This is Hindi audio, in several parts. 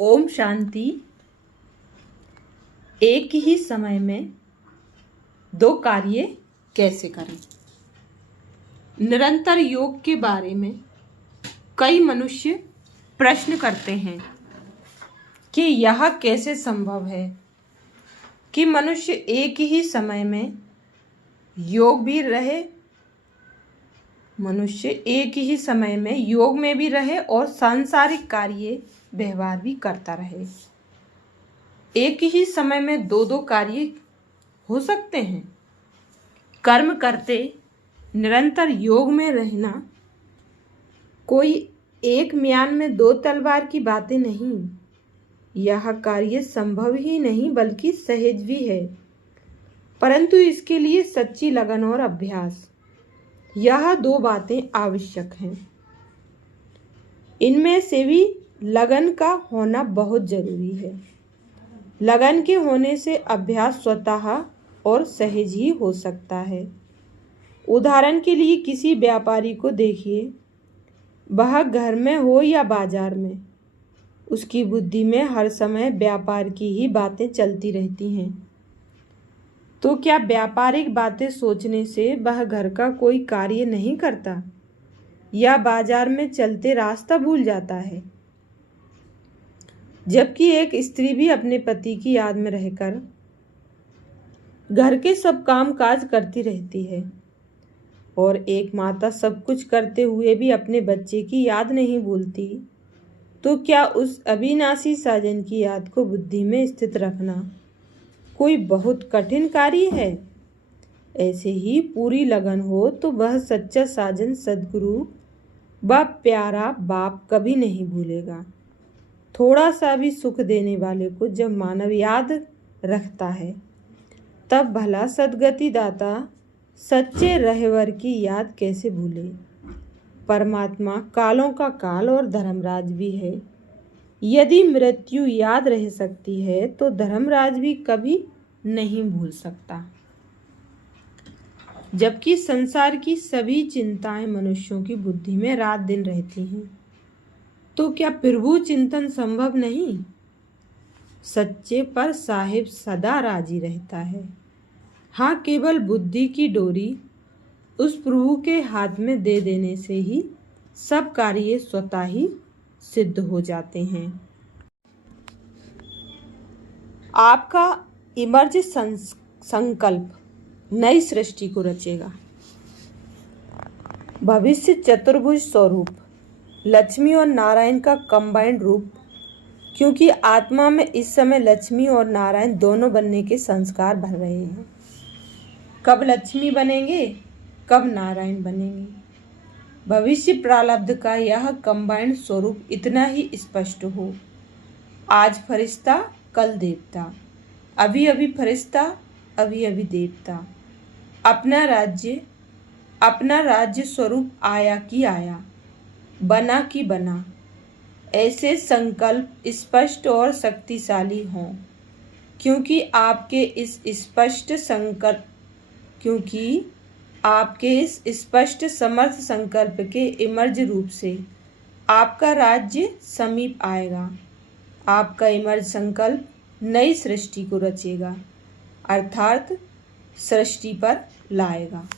ओम शांति। एक ही समय में दो कार्य कैसे करें। निरंतर योग के बारे में कई मनुष्य प्रश्न करते हैं कि यह कैसे संभव है कि मनुष्य एक ही समय में योग भी रहे, मनुष्य एक ही समय में योग में भी रहे और सांसारिक कार्य व्यवहार भी करता रहे। एक ही समय में दो दो कार्य हो सकते हैं। कर्म करते निरंतर योग में रहना कोई एक म्यान में दो तलवार की बातें नहीं। यह कार्य संभव ही नहीं बल्कि सहज भी है, परंतु इसके लिए सच्ची लगन और अभ्यास, यह दो बातें आवश्यक हैं। इनमें से भी लगन का होना बहुत जरूरी है। लगन के होने से अभ्यास स्वतः और सहज ही हो सकता है। उदाहरण के लिए किसी व्यापारी को देखिए, वह घर में हो या बाजार में, उसकी बुद्धि में हर समय व्यापार की ही बातें चलती रहती हैं। तो क्या व्यापारिक बातें सोचने से वह घर का कोई कार्य नहीं करता या बाजार में चलते रास्ता भूल जाता है? जबकि एक स्त्री भी अपने पति की याद में रहकर घर के सब काम काज करती रहती है और एक माता सब कुछ करते हुए भी अपने बच्चे की याद नहीं भूलती, तो क्या उस अविनाशी साजन की याद को बुद्धि में स्थित रखना कोई बहुत कठिन कार्य है? ऐसे ही पूरी लगन हो तो वह सच्चा साजन सद्गुरु व प्यारा बाप कभी नहीं भूलेगा। थोड़ा सा भी सुख देने वाले को जब मानव याद रखता है, तब भला सद्गति दाता सच्चे रहवर की याद कैसे भूले। परमात्मा कालों का काल और धर्मराज भी है। यदि मृत्यु याद रह सकती है तो धर्मराज भी कभी नहीं भूल सकता। जबकि संसार की सभी चिंताएं मनुष्यों की बुद्धि में रात दिन रहती हैं, तो क्या प्रभु चिंतन संभव नहीं? सच्चे पर साहिब सदा राजी रहता है। हाँ, केवल बुद्धि की डोरी उस प्रभु के हाथ में दे देने से ही सब कार्य स्वतः ही सिद्ध हो जाते हैं। आपका इमर्ज संकल्प नई सृष्टि को रचेगा। भविष्य चतुर्भुज स्वरूप लक्ष्मी और नारायण का कंबाइंड रूप, क्योंकि आत्मा में इस समय लक्ष्मी और नारायण दोनों बनने के संस्कार भर रहे हैं। कब लक्ष्मी बनेंगे, कब नारायण बनेंगे। भविष्य प्रारब्ध का यह कंबाइंड स्वरूप इतना ही स्पष्ट हो। आज फरिश्ता, कल देवता, अभी अभी फरिश्ता, अभी अभी देवता। अपना राज्य स्वरूप आया कि आया, बना कि बना। ऐसे संकल्प स्पष्ट और शक्तिशाली हों, क्योंकि आपके इस स्पष्ट समर्थ संकल्प के इमर्ज रूप से आपका राज्य समीप आएगा। आपका इमर्ज संकल्प नई सृष्टि को रचेगा, अर्थात सृष्टि पर लाएगा।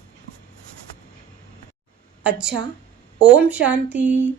अच्छा, ओम शांति।